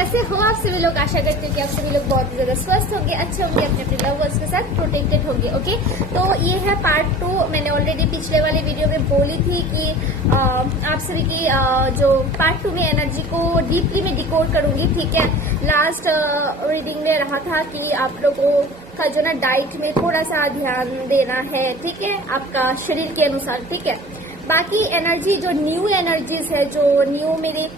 कैसे हो आप सभी लोग। आशा करते हैं कि आप सभी लोग बहुत ज्यादा स्वस्थ होंगे, अच्छे होंगे, अपने अपने लव वर्स के साथ प्रोटेक्टेड होंगे। ओके, तो ये है पार्ट 2। मैंने ऑलरेडी पिछले वाले वीडियो में बोली थी कि आप सभी की जो पार्ट 2 में एनर्जी को डीपली में डिकोड करूंगी। ठीक है, लास्ट रीडिंग में रहा था कि आप लोगों का जो ना डाइट में थोड़ा सा ध्यान देना है। ठीक है, आपका शरीर के अनुसार। ठीक है, बाकी एनर्जी जो न्यू एनर्जीज है, जो न्यू मेरे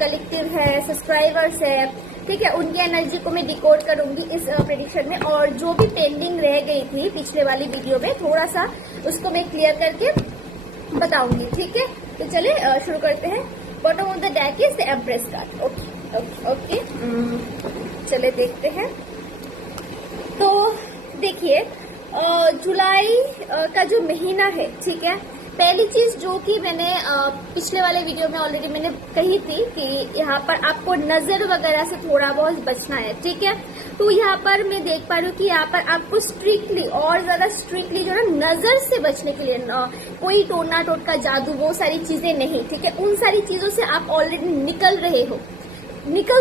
कलेक्टिव है, सब्सक्राइबर्स है, ठीक है, उनकी एनर्जी को मैं डिकोड करूंगी इस प्रेडिक्शन में। और जो भी पेंडिंग रह गई थी पिछले वाली वीडियो में, थोड़ा सा उसको मैं क्लियर करके बताऊंगी। ठीक है, तो चले शुरू करते हैं। Bottom of the deck is the empress card. Okay okay okay, चले देखते हैं। तो देखिए, जुलाई का जो महीना है, ठीक है, पहली चीज जो कि मैंने पिछले वाले वीडियो में ऑलरेडी मैंने कही थी कि यहाँ पर आपको नजर वगैरह से थोड़ा बहुत बचना है। ठीक है, तो यहाँ पर मैं देख पा रही हूँ कि यहाँ पर आपको स्ट्रिक्टली और ज्यादा स्ट्रिक्टली जो है नजर से बचने के लिए कोई टोना टोटका जादू वो सारी चीजें नहीं। ठीक है, उन सारी चीजों से आप ऑलरेडी निकल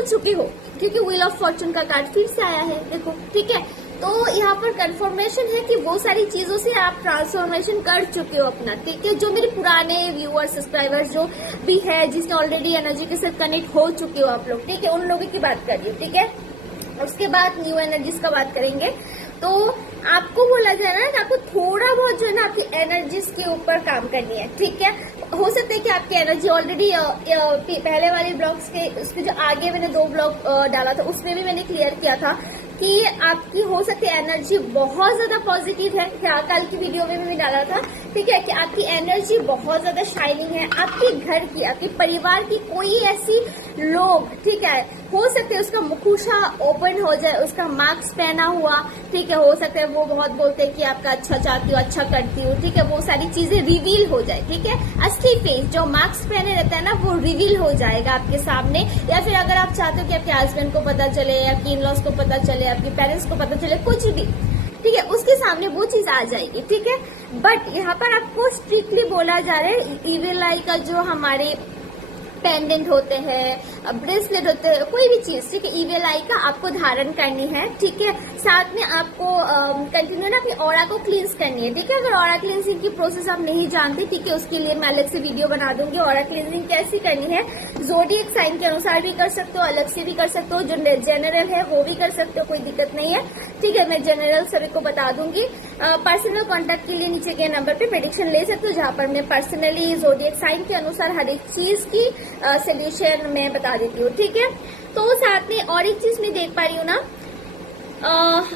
चुके हो। ठीक है, व्हील ऑफ फॉर्चून का कार्ड फिर से आया है, देखो। ठीक है, तो यहाँ पर कंफर्मेशन है कि वो सारी चीजों से आप ट्रांसफॉर्मेशन कर चुके हो अपना। ठीक है, जो मेरे पुराने व्यूअर्स सब्सक्राइबर्स जो भी है, जिसने ऑलरेडी एनर्जी के साथ कनेक्ट हो चुके हो आप लोग, ठीक है, उन लोगों की बात कर रही हूँ। ठीक है, उसके बाद न्यू एनर्जीज का बात करेंगे। तो आपको बोला जाए ना कि आपको थोड़ा बहुत जो है ना आपकी एनर्जीज के ऊपर काम करनी है। ठीक है, हो सकता है कि आपकी एनर्जी ऑलरेडी पहले वाले ब्लॉग्स के उसके जो आगे मैंने 2 ब्लॉग डाला था उसमें भी मैंने क्लियर किया था कि आपकी हो सकती है एनर्जी बहुत ज्यादा पॉजिटिव है। कल की वीडियो में भी डाला था। ठीक है, कि आपकी एनर्जी बहुत ज्यादा शाइनिंग है। आपके घर की, आपके परिवार की कोई ऐसी लोग, ठीक है, हो सकता है उसका मुखौटा ओपन हो जाए, उसका मास्क पहना हुआ। ठीक है, हो सकता है वो बहुत बोलते हैं कि आपका अच्छा चाहती हूँ, अच्छा करती हूँ। ठीक है, वो सारी चीजें रिवील हो जाए। ठीक है, असली फेस जो मास्क पहने रहता है ना, वो रिवील हो जाएगा आपके सामने। या फिर अगर आप चाहते हो कि आपके हस्बैंड को पता चले, आपकी इन लॉज को पता चले, आपके पेरेंट्स को पता चले, कुछ भी, ठीक है, उसके सामने वो चीज आ जाएगी। ठीक है, बट यहाँ पर आपको स्ट्रिक्टली बोला जा रहा है, इविल आई का जो हमारे पेंडेंट होते हैं, ब्रेसलेट होते हैं, कोई भी चीज, ठीक है, इविल आई का आपको धारण करनी है। ठीक है, साथ में आपको कंटिन्यू ना अपनी ऑरा को क्लींस करनी है। ठीक है, अगर ऑरा क्लींसिंग की प्रोसेस आप नहीं जानते, ठीक है, उसके लिए मैं अलग से वीडियो बना दूंगी। ऑरा क्लींसिंग कैसी करनी है, ज़ोडिएक साइन के अनुसार भी कर सकते हो, अलग से भी कर सकते हो, जो जनरल है वो भी कर सकते हो, कोई दिक्कत नहीं है। ठीक है, मैं जनरल सभी को बता दूंगी। पर्सनल कॉन्टेक्ट के लिए नीचे के नंबर पे प्रेडिक्शन ले सकते हो, जहां पर मैं पर्सनली ज़ोडिएक साइन के अनुसार हर एक चीज की सोल्यूशन मैं बता देती हूँ। ठीक है, तो साथ में और एक चीज मैं देख पा रही हूँ ना,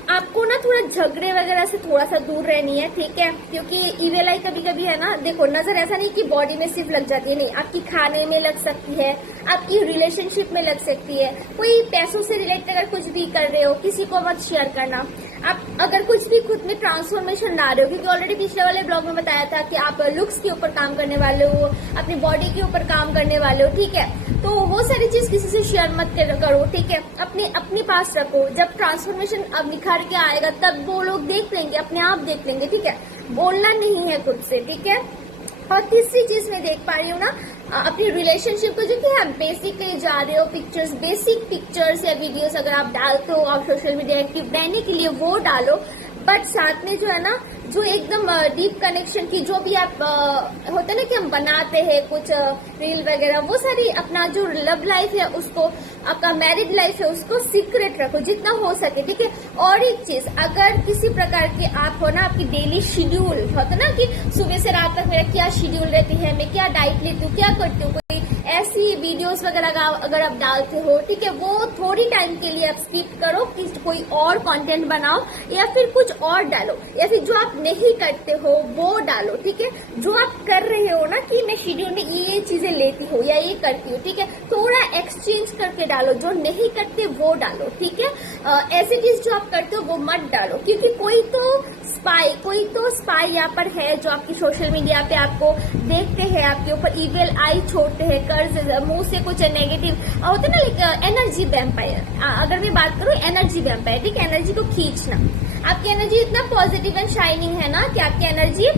आपको ना थोड़ा झगड़े वगैरह से थोड़ा सा दूर रहनी है। ठीक है, क्योंकि इविल आई कभी कभी है ना, देखो, नजर ऐसा नहीं कि बॉडी में सिर्फ लग जाती है, नहीं, आपकी खाने में लग सकती है, आपकी रिलेशनशिप में लग सकती है, कोई पैसों से रिलेटेड अगर कुछ भी कर रहे हो, किसी को मत शेयर करना। आप अगर कुछ भी खुद में ट्रांसफॉर्मेशन ला रहे हो, क्योंकि ऑलरेडी पिछले वाले ब्लॉग में बताया था कि आप लुक्स के ऊपर काम करने वाले हो, अपनी बॉडी के ऊपर काम करने वाले हो। ठीक है, तो वो सारी चीज किसी से शेयर मत करो। ठीक है, अपने पास रखो। जब ट्रांसफॉर्मेशन अब निखार के आएगा तब वो लोग देख लेंगे, अपने आप देख लेंगे। ठीक है, बोलना नहीं है खुद से। ठीक है, और तीसरी चीज मैं देख पा रही हूँ ना, अपनी रिलेशनशिप को जो कि आप बेसिकली जा रहे हो, पिक्चर्स, बेसिक पिक्चर्स या वीडियोस अगर आप डालते हो, आप सोशल मीडिया एक्टिव रहने के लिए वो डालो। बट साथ में जो है ना, जो एकदम डीप कनेक्शन की जो भी आप होता है ना कि हम बनाते हैं कुछ रील वगैरह, वो सारी अपना जो लव लाइफ है उसको, आपका मैरिड लाइफ है उसको सीक्रेट रखो जितना हो सके। ठीक है, और एक चीज, अगर किसी प्रकार के आप हो ना, आपकी डेली शेड्यूल होता ना कि सुबह से रात तक मेरा क्या शेड्यूल रहती है, मैं क्या डाइट लेती हूँ, क्या करती हूँ, ऐसी वीडियोस वगैरह अगर आप डालते हो, ठीक है, वो थोड़ी टाइम के लिए आप स्किप करो, कि कोई और कंटेंट बनाओ या फिर कुछ और डालो, या फिर जो आप नहीं करते हो वो डालो। ठीक है, जो आप कर रहे हो ना कि मैं शेड्यूल में ये चीजें लेती हूँ या ये करती हूँ, ठीक है, थोड़ा एक्सचेंज करके डालो। जो नहीं करते वो डालो। ठीक है, एज इट इज जो आप करते हो वो मत डालो, क्योंकि कोई तो स्पाई यहाँ पर है जो आपकी सोशल मीडिया पे आपको देखते हैं, आपके ऊपर इविल आई छोड़ते हैं, कर्ज, मुंह से कुछ नेगेटिव होता है ना, लाइक एनर्जी वैम्पायर। अगर मैं बात करूँ एनर्जी वैम्पायर, ठीक है, एनर्जी को खींचना। आपकी एनर्जी इतना पॉजिटिव एंड शाइनिंग है ना कि आपकी एनर्जी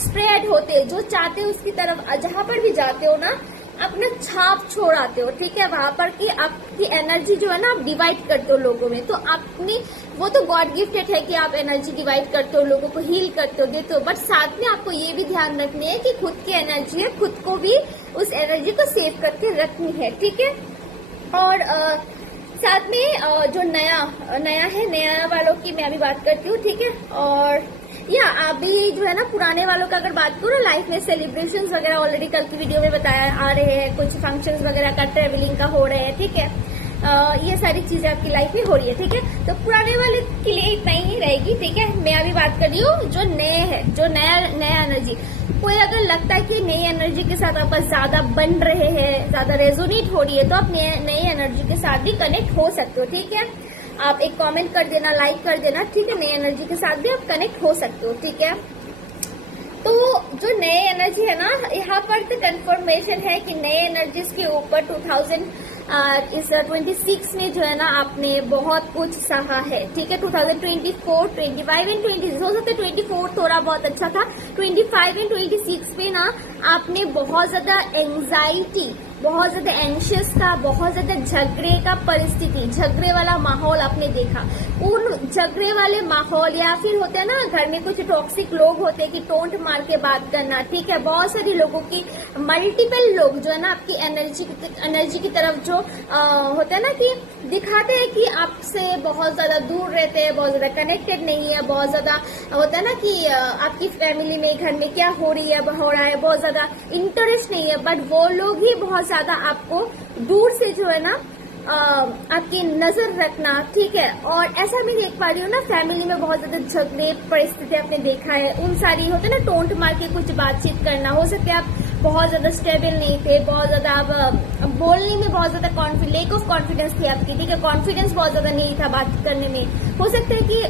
स्प्रेड होते, जो चाहते हो उसकी तरफ, जहां पर भी जाते हो ना, अपना छाप छोड़ आते हो, ठीक है, वहां पर कि आपकी एनर्जी जो है ना आप डिवाइड करते हो लोगों में। तो अपनी वो तो गॉड गिफ्टेड है कि आप एनर्जी डिवाइड करते हो, लोगों को हील करते हो, देते हो, बट साथ में आपको ये भी ध्यान रखनी है कि खुद की एनर्जी है, खुद को भी उस एनर्जी को सेव करके रखनी है, ठीक है। और साथ में जो नया है, नया वालों की मैं अभी बात करती हूँ, ठीक है। और या अभी जो है ना पुराने वालों का अगर बात करो, लाइफ में सेलिब्रेशंस वगैरह ऑलरेडी कल की वीडियो में बताया आ रहे हैं, कुछ फंक्शंस वगैरह का ट्रेवलिंग का हो रहे हैं, ठीक है। ये सारी चीजें आपकी लाइफ में हो रही है, ठीक है। तो पुराने वाले के लिए इतना ही रहेगी, ठीक है। मैं अभी बात कर रही हूँ जो नए है, जो नया एनर्जी, कोई अगर लगता है कि नई एनर्जी के साथ आप ज्यादा बन रहे हैं, ज्यादा रेजोनेट हो रही है, तो आप नई एनर्जी के साथ भी कनेक्ट हो सकते हो, ठीक है। आप एक कमेंट कर देना, लाइक कर देना, ठीक है। नई एनर्जी के साथ भी आप कनेक्ट हो सकते हो, ठीक है। तो जो नए एनर्जी है ना, यहाँ पर तो कंफर्मेशन है कि नए एनर्जीज के ऊपर 2026 में जो है ना आपने बहुत कुछ सहा है, ठीक है। 2024, 25 एंड 26 हो सकता है 24 थोड़ा बहुत अच्छा था, 25 एंड 26 में ना आपने बहुत ज्यादा एंजाइटी, बहुत ज्यादा एंशियस था, बहुत ज्यादा झगड़े का परिस्थिति, झगड़े वाला माहौल आपने देखा। उन झगड़े वाले माहौल या फिर होते हैं ना घर में कुछ टॉक्सिक लोग होते हैं कि टोंट मार के बात करना, ठीक है। बहुत सारी लोगों की, मल्टीपल लोग जो है ना आपकी एनर्जी की तरफ जो होते हैं ना कि दिखाते हैं कि आपसे बहुत ज्यादा दूर रहते हैं, बहुत ज्यादा कनेक्टेड नहीं है, बहुत ज्यादा होता है ना कि आपकी फैमिली में, घर में क्या हो रहा है, बहुत ज्यादा इंटरेस्ट नहीं है, बट वो लोग ही बहुत ज्यादा आपको दूर से जो है ना आपकी नजर रखना, ठीक है। और ऐसा मैं देख पा रही हूँ ना फैमिली में बहुत ज्यादा झगड़े परिस्थिति आपने देखा है, उन सारी होते ना टोंट मार के कुछ बातचीत करना, हो सकता है आप बहुत ज्यादा स्टेबल नहीं थे, बहुत ज्यादा आप बोलने में बहुत ज्यादा लेक ऑफ कॉन्फिडेंस थी आपकी, ठीक है। कॉन्फिडेंस बहुत ज्यादा नहीं था बात करने में, हो सकता है कि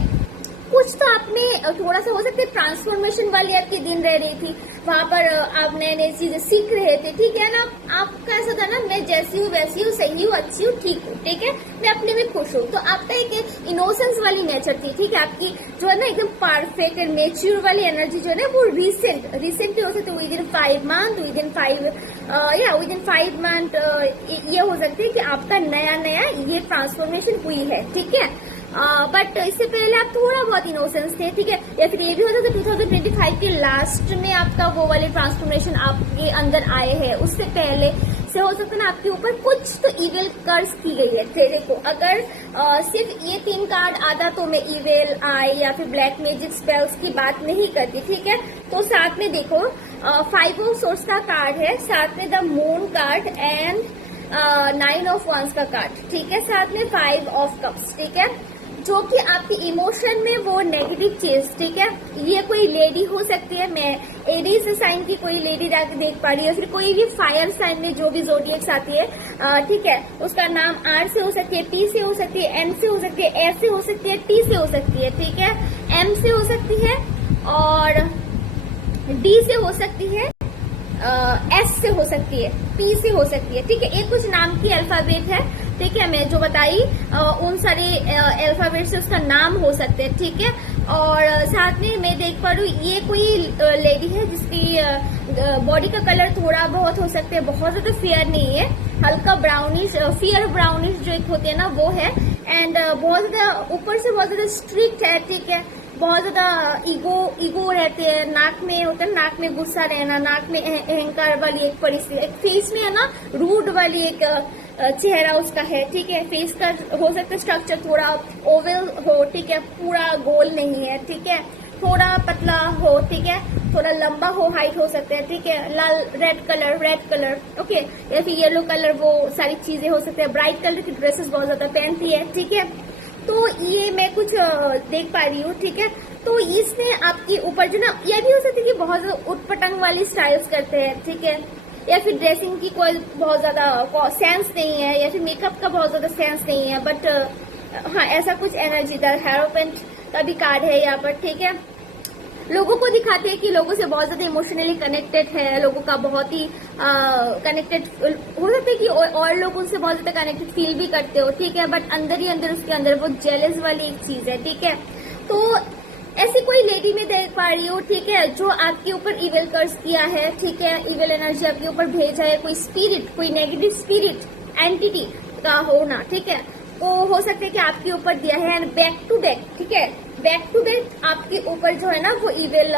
कुछ तो आपने थोड़ा सा, हो सकता है ट्रांसफॉर्मेशन वाली आपकी दिन रह रही थी, वहां पर आप नई नई चीजें सीख रहे थे, ठीक है ना। आपका ऐसा था ना, मैं जैसी हूँ वैसी हूँ, सही हूँ, अच्छी हूँ, ठीक हूँ, ठीक है, मैं अपने में खुश हूँ। तो आपका एक इनोसेंस वाली नेचर थी, ठीक है। आपकी जो है ना एकदम परफेक्ट एंड मेच्योर वाली एनर्जी जो है ना वो रिसेंटली हो सकती है, with in 5 month, with in 5 month ये हो सकती है कि आपका नया ये ट्रांसफॉर्मेशन हुई है, ठीक है। बट इससे पहले आप थोड़ा बहुत इनोसेंस थे, ठीक है। या फिर ये भी हो सकता है 2025 के लास्ट में आपका वो वाले ट्रांसफॉर्मेशन आपके अंदर आए हैं, उससे पहले से हो सकता है ना आपके ऊपर कुछ तो इविल कर्स की गई है। फिर देखो, अगर सिर्फ ये 3 कार्ड आता तो मैं इविल आई या फिर ब्लैक मैजिक स्पेल्स की बात नहीं करती, ठीक है। तो साथ में देखो 5 ऑफ सोर्स का कार्ड है, साथ में the moon card and 9 of wands का कार्ड, ठीक है। साथ में 5 ऑफ कप्स, ठीक है, जो कि आपकी इमोशन में वो नेगेटिव चीज, ठीक है। ये कोई लेडी हो सकती है, मैं एरीज साइन की कोई लेडी जाके देख पा रही है, फिर कोई भी फायर साइन में जो भी ज़ोडिएक्स आती है, ठीक है, उसका नाम आर से हो सकती है, पी से हो सकती है, एन से हो सकती है, एस से हो सकती है, टी से हो सकती है, ठीक है, एम से हो सकती है और डी से हो सकती है, एस से हो सकती है, पी से हो सकती है, ठीक है। ये कुछ नाम की अल्फाबेट है, ठीक है, मैं जो बताई उन सारे अल्फाबेट से उसका नाम हो सकते हैं, ठीक है। और साथ में मैं देख पा रही हूँ ये कोई लेडी है जिसकी बॉडी का कलर थोड़ा बहुत हो सकता है, बहुत ज्यादा फेयर नहीं है, हल्का ब्राउनिश, फेयर ब्राउनिश जो एक होती है ना वो है। एंड बहुत ज्यादा ऊपर से बहुत ज्यादा स्ट्रिक्ट है, ठीक है, बहुत ज्यादा ईगो रहते हैं, नाक में होता है, नाक में गुस्सा रहना, नाक में अहंकार वाली एक परिस्थिति, एक फेस में है ना रूड वाली एक चेहरा उसका है, ठीक है। फेस का हो सकता है स्ट्रक्चर थोड़ा ओवल हो, ठीक है, पूरा गोल नहीं है, ठीक है, थोड़ा पतला हो, ठीक है, थोड़ा लंबा हो, हाइट हो सकता है, ठीक है, लाल रेड कलर, ओके, या फिर येलो कलर, वो सारी चीजें हो सकती है। ब्राइट कलर की ड्रेसेस बहुत ज्यादा पहनती है, ठीक है। तो ये मैं कुछ देख पा रही हूँ, ठीक है। तो इसने आपके ऊपर जो ना, यह भी हो सकता है कि बहुत ज्यादा उटपटंग वाली स्टाइल्स करते हैं, ठीक है, या फिर ड्रेसिंग की कोई बहुत ज्यादा सेंस नहीं है, या फिर मेकअप का बहुत ज्यादा सेंस नहीं है, बट हाँ ऐसा कुछ एनर्जी द हेरोपेंट का भी कार्ड है यहाँ पर, ठीक है। लोगों को दिखाते हैं कि लोगों से बहुत ज्यादा इमोशनली कनेक्टेड है, लोगों का बहुत ही कनेक्टेड हो सकता है कि और लोग उनसे बहुत ज्यादा कनेक्टेड फील भी करते हो, ठीक है, बट अंदर ही अंदर उसके अंदर वो जेलस वाली एक चीज है, ठीक है। तो ऐसी कोई लेडी में देख पा रही हूँ, ठीक है, जो आपके ऊपर इविल कर्स किया है, ठीक है, इविल एनर्जी आपके ऊपर भेजा है, कोई स्पिरिट, कोई नेगेटिव स्पिरिट एंटिटी का होना, ठीक है, वो हो सकता है कि आपके ऊपर दिया है। एंड बैक टू बैक, ठीक है, बैक टू बैक आपके ऊपर जो है ना वो इविल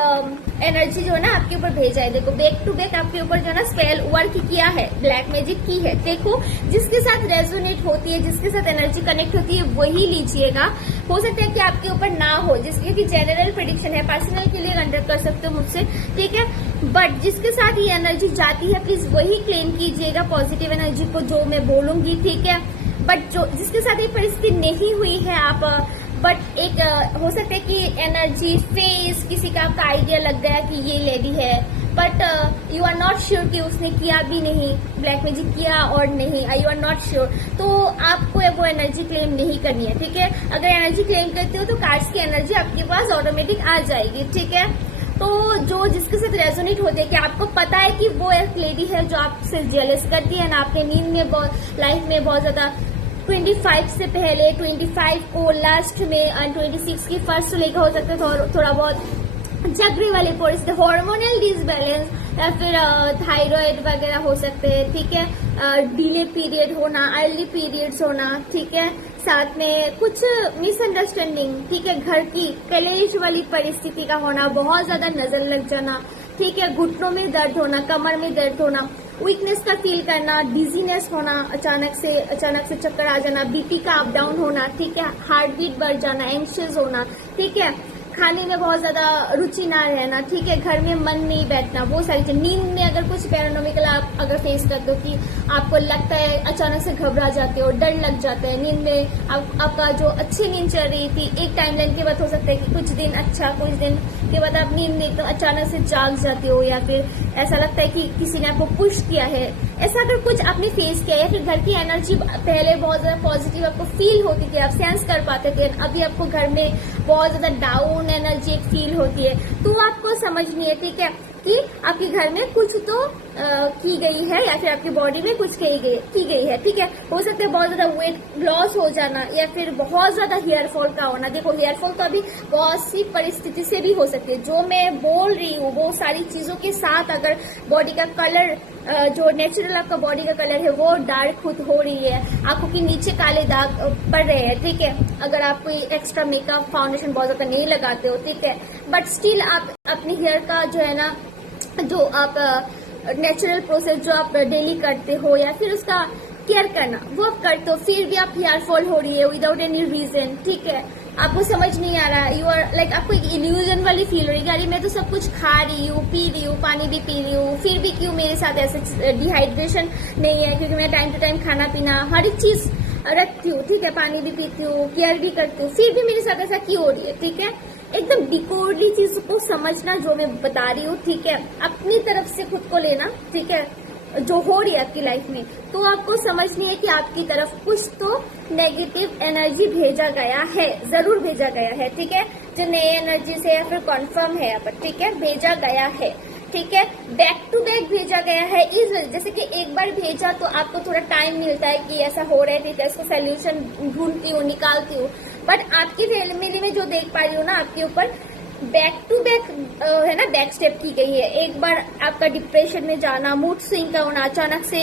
एनर्जी जो है ना आपके ऊपर भेजा है। देखो बैक टू बैक आपके ऊपर जो है ना स्पेल वर्क किया है, ब्लैक मैजिक की है। देखो जिसके साथ रेजोनेट होती है, जिसके साथ एनर्जी कनेक्ट होती है वही लीजिएगा। हो सकता है कि आपके ऊपर ना हो, जिसके की जनरल प्रेडिक्शन है, पर्सनल के लिए कंडक्ट कर सकते हो मुझसे, ठीक है, बट जिसके साथ ये एनर्जी जाती है प्लीज वही क्लेम कीजिएगा पॉजिटिव एनर्जी को जो मैं बोलूंगी, ठीक है। बट जो जिसके साथ ये परिस्थिति नहीं हुई है आप बट एक हो सकता है कि एनर्जी फेस किसी का आपका आइडिया लग गया कि ये लेडी है, but you are not sure कि उसने किया भी नहीं, ब्लैक मैजिक किया और नहीं, यू आर नॉट श्योर, तो आपको वो एनर्जी क्लेम नहीं करनी है, ठीक है। अगर एनर्जी क्लेम करते हो तो कार्ड्स की एनर्जी आपके पास ऑटोमेटिक आ जाएगी, ठीक है। तो जो जिसके साथ रेजोनेट होते हैं कि आपको पता है कि वो एक लेडी है जो आपसे जेलस करती है ना, आपने नींद में लाइफ में बहुत ज्यादा 25 से पहले 25 को लास्ट में 26 की फर्स्ट से लेकर हो सकता है थोड़ा बहुत झगड़े वाले परिस्थिति, हार्मोनल डिसबैलेंस या फिर थायराइड वगैरह हो सकते हैं, ठीक है, डिले पीरियड होना, अर्ली पीरियड्स होना, ठीक है, साथ में कुछ मिसअंडरस्टैंडिंग, ठीक है, घर की कलेश वाली परिस्थिति का होना, बहुत ज्यादा नजर लग जाना, ठीक है, घुटनों में दर्द होना, कमर में दर्द होना, वीकनेस का फील करना, डिजीनेस होना, अचानक से चक्कर आ जाना, बीपी का अप डाउन होना, ठीक है, हार्ट बीट बढ़ जाना, एंशियस होना, ठीक है, खाने में बहुत ज्यादा रुचि ना रहना, ठीक है, घर में मन नहीं बैठना, वो सारी चीज। नींद में अगर कुछ पैरानॉर्मल आप अगर फेस करते हो कि आपको लगता है अचानक से घबरा जाते हो, डर लग जाता है नींद में, आपका जो अच्छी नींद चल रही थी एक टाइम लाइन के बाद हो सकता है कि कुछ दिन के बाद आप नींद में एकदम अचानक से जाग जाते हो, या फिर ऐसा लगता है कि किसी ने आपको पुश किया है, ऐसा अगर कुछ आपने फेस किया है, या फिर घर की एनर्जी पहले बहुत ज्यादा पॉजिटिव आपको फील होती थी, आप सेंस कर पाते थे, अभी आपको घर में बहुत ज्यादा डाउन एनर्जी फील होती है, तो आपको समझनी है, ठीक है, कि आपके घर में कुछ तो की गई है, या फिर आपकी बॉडी में कुछ की गई है, ठीक है। हो सकता है बहुत ज्यादा वेट लॉस हो जाना, या फिर बहुत ज्यादा हेयर फॉल का होना। देखो हेयर फॉल तो अभी बहुत सी परिस्थिति से भी हो सकती है, जो मैं बोल रही हूँ वो सारी चीजों के साथ अगर बॉडी का कलर जो नेचुरल आपका बॉडी का कलर है वो डार्क हो रही है, आंखों के नीचे काले दाग पड़ रहे हैं, ठीक है, अगर आप कोई एक्स्ट्रा मेकअप फाउंडेशन बहुत ज्यादा नहीं लगाते हो, ठीक है, बट स्टिल आप अपने हेयर का जो है ना, जो आप नेचुरल प्रोसेस जो आप डेली करते हो या फिर उसका केयर करना वो आप करते हो, फिर भी आप हेयर फॉल हो रही है विदाउट एनी रीजन, ठीक है, आपको समझ नहीं आ रहा, यू आर लाइक आपको एक इल्यूजन वाली फील हो रही है, अरे मैं तो सब कुछ खा रही हूँ, पी रही हूँ, पानी भी पी रही हूँ, फिर भी क्यों मेरे साथ ऐसे डिहाइड्रेशन नहीं है, क्योंकि मैं टाइम टू टाइम खाना पीना हर एक चीज रखती हूँ, ठीक है, पानी भी पीती हूँ, केयर भी करती हूँ, फिर भी मेरे साथ ऐसा क्यों हो रही है, ठीक है। एकदम डिकोडली चीज को समझना जो मैं बता रही हूँ, ठीक है, अपनी तरफ से खुद को लेना, ठीक है, जो हो रही है आपकी लाइफ में, तो आपको समझनी है कि आपकी तरफ कुछ तो नेगेटिव एनर्जी भेजा गया है, जरूर भेजा गया है, ठीक है, जो नई एनर्जी से या फिर कॉन्फर्म है यहाँ पर, ठीक है, भेजा गया है, ठीक है, बैक टू बैक भेजा गया है। इस जैसे कि एक बार भेजा तो आपको थोड़ा टाइम मिलता है कि ऐसा हो रहा है, इसको सोल्यूशन ढूंढती हूँ, निकालती हूँ, बट आपकी फैमिली में जो देख पा रही हूँ ना, आपके ऊपर बैक टू बैक है ना, बैक स्टेप की गई है। एक बार आपका डिप्रेशन में जाना, मूड स्विंग का होना, अचानक से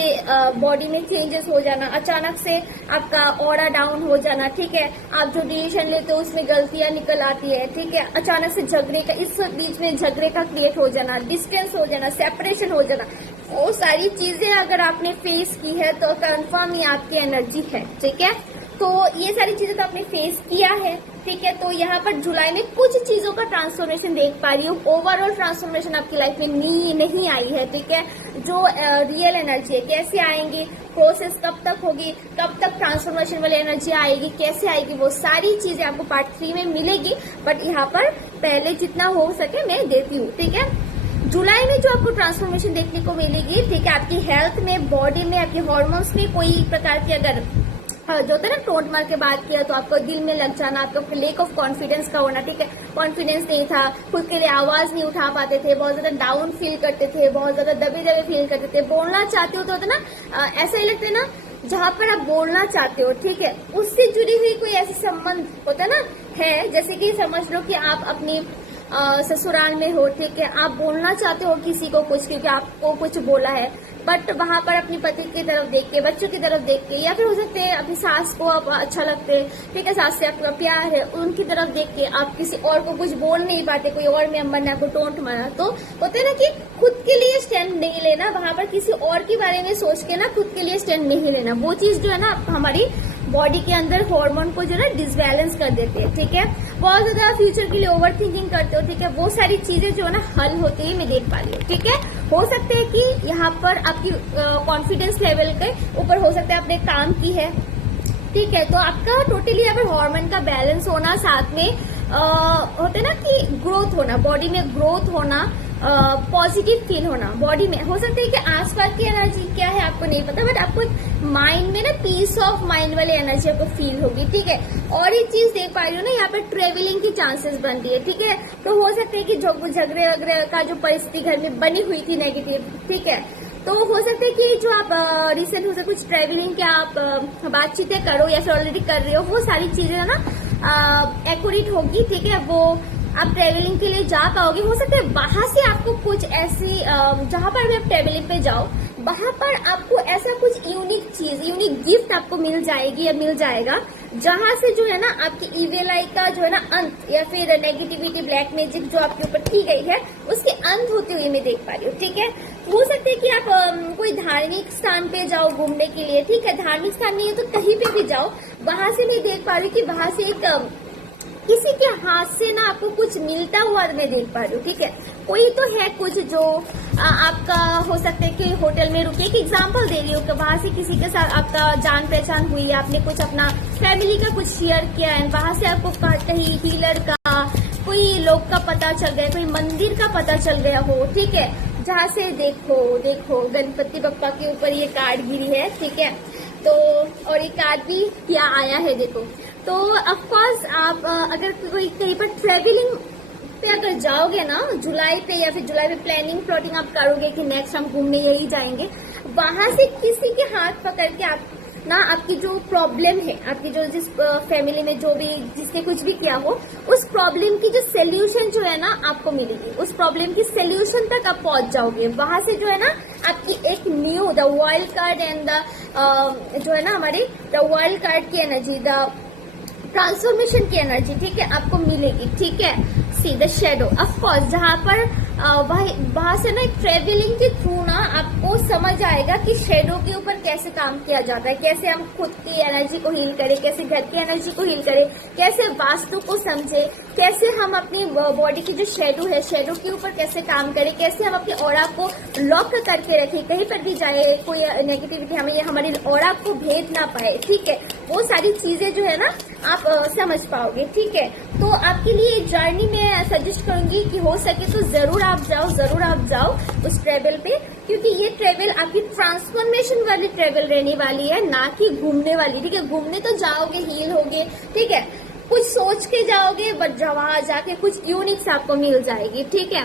बॉडी में चेंजेस हो जाना, अचानक से आपका ऑरा डाउन हो जाना, ठीक है, आप जो डिसीजन लेते हो उसमें गलतियां निकल आती है, ठीक है, अचानक से झगड़े का, इस बीच में झगड़े का क्रिएट हो जाना, डिस्टेंस हो जाना, सेपरेशन हो जाना, वो सारी चीजें अगर आपने फेस की है तो कंफर्म ही आपकी एनर्जी है, ठीक है। तो ये सारी चीजें तो आपने फेस किया है, ठीक है, तो यहाँ पर जुलाई में कुछ चीजों का ट्रांसफॉर्मेशन देख पा रही हूँ, ओवरऑल ट्रांसफॉर्मेशन आपकी लाइफ में नहीं आई है, ठीक है, जो रियल एनर्जी है कैसे आएंगी, प्रोसेस कब तक होगी, कब तक ट्रांसफॉर्मेशन वाली एनर्जी आएगी, कैसे आएगी, वो सारी चीजें आपको पार्ट 3 में मिलेगी, बट यहाँ पर पहले जितना हो सके मैं देती हूँ, ठीक है। जुलाई में जो आपको ट्रांसफॉर्मेशन देखने को मिलेगी, ठीक है, आपकी हेल्थ में, बॉडी में, आपके हार्मोन्स में कोई प्रकार की अगर जो होता है ना, टोंट मार के बात किया तो आपको दिल में लग जाना, आपका लेक ऑफ कॉन्फिडेंस का होना, ठीक है, कॉन्फिडेंस नहीं था, खुद के लिए आवाज नहीं उठा पाते थे, बहुत ज्यादा डाउन फील करते थे, बहुत ज्यादा दबे फील करते थे, बोलना चाहते हो तो होता ना, ऐसा ही लगता है ना जहाँ पर आप बोलना चाहते हो, ठीक है, उससे जुड़ी हुई कोई ऐसी संबंध होता है ना, है जैसे कि समझ लो कि आप अपनी ससुराल में हो, ठीक है, आप बोलना चाहते हो किसी को कुछ, क्योंकि आपको कुछ बोला है, बट वहां पर अपनी पति की तरफ देख के, बच्चों की तरफ देख के, या फिर हो सकते हैं अपनी सास को आप अच्छा लगते हैं, ठीक है, सास से आपका प्यार है, उनकी तरफ देख के आप किसी और को कुछ बोल नहीं पाते, कोई और मेंबर ने आपको टोंट मारा, तो होता है ना कि खुद के लिए स्टैंड नहीं लेना, वहां पर किसी और के बारे में सोच के ना खुद के लिए स्टैंड नहीं लेना। वो चीज जो है ना हमारी बॉडी के अंदर हार्मोन को जो है डिसबैलेंस कर देती है, ठीक है। बहुत ज्यादा फ्यूचर के लिए ओवर थिंकिंग करते हो, ठीक है, वो सारी चीजें जो है ना हल होते ही मैं देख पा रही हूँ, ठीक है। हो सकता है कि यहाँ पर आपकी कॉन्फिडेंस लेवल के ऊपर हो सकता है आपने काम की है, ठीक है, तो आपका टोटली यहाँ पर हार्मोन का बैलेंस होना, साथ में होते ना कि ग्रोथ होना, बॉडी में ग्रोथ होना, पॉजिटिव फील होना बॉडी में। हो सकता है कि आसपास की एनर्जी क्या है आपको नहीं पता, बट आपको माइंड में ना पीस ऑफ माइंड वाली एनर्जी आपको फील होगी, ठीक है। और एक चीज देख पा रही हो ना, यहाँ पर ट्रेवलिंग की चांसेस बन रही है, ठीक है। तो हो सकता है कि झगड़े वगैरह का जो परिस्थिति घर में बनी हुई थी नेगेटिव, ठीक है, तो हो सकता है कि जो आप रिसेंट हो सकता कुछ ट्रेवलिंग के आप बातचीतें करो या फिर ऑलरेडी कर रहे हो, वो सारी चीजें ना एक्यूरेट होगी, ठीक है, वो आप ट्रेवलिंग के लिए जा पाओगे। हो सकता है वहां से आपको कुछ ऐसी जहां पर भी आप ट्रेवलिंग पे जाओ, वहां पर आपको ऐसा कुछ यूनिक चीज, यूनिक गिफ्ट आपको मिल जाएगी या मिल जाएगा, जहां से जो है ना आपकी इविल आई का जो है ना अंत, या फिर नेगेटिविटी, ब्लैक मैजिक जो आपके ऊपर की गई है उसके अंत होते हुए मैं देख पा रही हूँ, ठीक है। हो सकता है कि आप कोई धार्मिक स्थान पे जाओ घूमने के लिए, ठीक है, धार्मिक स्थान नहीं है तो कहीं पे भी जाओ, वहां से मैं देख पा रही हूँ कि वहां से एक किसी के हाथ से ना आपको कुछ मिलता हुआ मैं देख पा रही हूँ, ठीक है। कोई तो है कुछ जो आपका हो सकता है कि होटल में रुके, एक एग्जांपल दे रही हूँ कि वहां से किसी के साथ आपका जान पहचान हुई, आपने कुछ अपना फैमिली का कुछ शेयर किया एंड वहां से आपको कहीं हीलर का, कोई लोग का पता चल गया, कोई मंदिर का पता चल गया हो, ठीक है, जहाँ से देखो गणपति बप्पा के ऊपर ये कार्ड गिरी है, ठीक है, तो और ये कार्ड भी क्या आया है देखो। तो ऑफकोर्स आप अगर कोई कहीं पर ट्रेवलिंग पे अगर जाओगे ना जुलाई पे, या फिर जुलाई में प्लानिंग प्लॉटिंग आप करोगे कि नेक्स्ट हम घूमने यही जाएंगे, वहां से किसी के हाथ पकड़ के आप ना आपकी जो प्रॉब्लम है, आपकी जो जिस फैमिली में जो भी जिसने कुछ भी किया हो, उस प्रॉब्लम की जो सोल्यूशन जो है ना आपको मिलेगी, उस प्रॉब्लम की सोल्यूशन तक आप पहुंच जाओगे। वहां से जो है ना आपकी एक new the wild card and the जो है ना हमारी द वाइल्ड कार्ड की एनर्जी, द ट्रांसफॉर्मेशन की एनर्जी, ठीक है, आपको मिलेगी, ठीक है। सी द शेडो, ऑफकोर्स जहाँ पर वहां से ना ट्रेवलिंग के थ्रू ना आपको समझ आएगा कि शेडो के ऊपर कैसे काम किया जाता है, कैसे हम खुद की एनर्जी को हील करें, कैसे घर की एनर्जी को हील करें, कैसे वास्तु को समझे, कैसे हम अपनी बॉडी की जो शेडो है, शेडो के ऊपर कैसे काम करें, कैसे हम अपने ऑरा को लॉक करके रखें, कहीं पर भी जाए कोई नेगेटिविटी हमें हमारी ऑरा को भेद ना पाए, ठीक है, वो सारी चीजें जो है ना आप समझ पाओगे, ठीक है। तो आपके लिए जर्नी में सजेस्ट करूंगी कि हो सके तो जरूर आप जाओ उस ट्रेवल पे, क्योंकि ये ट्रेवल आपकी ट्रांसफॉर्मेशन वाली ट्रेवल रहने वाली है, ना कि घूमने वाली, ठीक है। घूमने तो जाओगे, हील होगे, ठीक है, कुछ सोच के जाओगे, बट वहां जाके कुछ यूनिक्स आपको मिल जाएगी, ठीक है।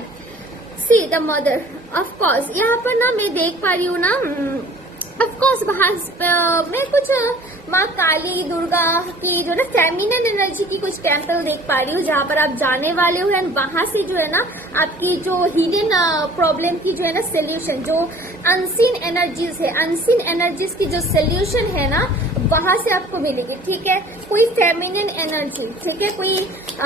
See the mother, of course यहाँ पर ना मैं देख पा रही हूँ ना, ऑफकोर्स मैं कुछ माँ काली दुर्गा की जो ना फेमिनिन एनर्जी की कुछ टेम्पल देख पा रही हूँ, जहाँ पर आप जाने वाले हो, एंड वहां से जो है ना आपकी जो हिडन प्रॉब्लम की जो है ना सोल्यूशन, जो अनसीन एनर्जीज है, अनसीन एनर्जीज की जो सोल्यूशन है ना वहां से आपको मिलेगी, ठीक है। कोई फेमिनिन एनर्जी, ठीक है, कोई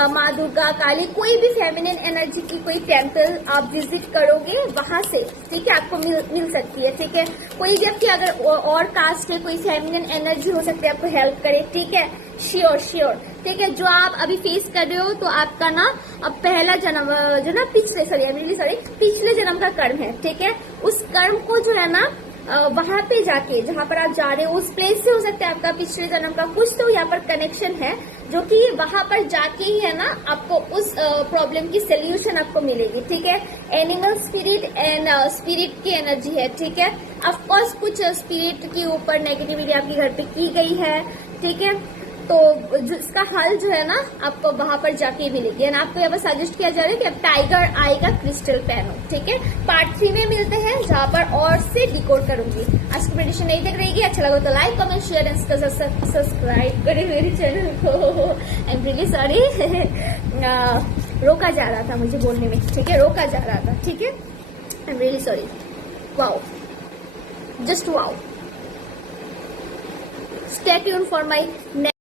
माँ दुर्गा काली, कोई भी फेमिनिन एनर्जी की कोई टेम्पल आप विजिट करोगे वहां से, ठीक है, आपको मिल सकती है, ठीक है। कोई व्यक्ति अगर और कास्ट है, कोई फेमिनिन एनर्जी हो सकती है आपको हेल्प करे, ठीक है, श्योर, ठीक है। जो आप अभी फेस कर रहे हो तो आपका ना अब पहला जन्म जो ना पिछले जन्म का कर्म है, ठीक है। उस कर्म को जो है ना वहां पे जाके, जहां पर आप जा रहे हो उस प्लेस से हो सकता है आपका पिछले जन्म का कुछ तो यहाँ पर कनेक्शन है, जो कि वहां पर जाके ही है ना आपको उस प्रॉब्लम की सोल्यूशन आपको मिलेगी, ठीक है। एनिमल स्पिरिट एंड स्पिरिट की एनर्जी है, ठीक है। ऑफकोर्स कुछ स्पिरिट के ऊपर नेगेटिविटी आपके घर पे की गई है, ठीक है। तो जिसका हल जो है ना आपको वहां पर जाके मिलेगी। एंड आपको यहाँ पर सजेस्ट किया जा रहा है कि आप टाइगर आई का क्रिस्टल पहनो, ठीक है। पार्ट 3 में मिलते हैं जहां पर और से डिकोड करूंगी। आज की प्रेडिक्शन नहीं देख रहेगी, अच्छा लगा तो like comment share and subscribe करें मेरे चैनल को। आई एम रियली सॉरी, रोका जा रहा था मुझे बोलने में, ठीक है, रोका जा रहा था, ठीक है। I am really sorry. Wow, just wow. Stay tuned for my next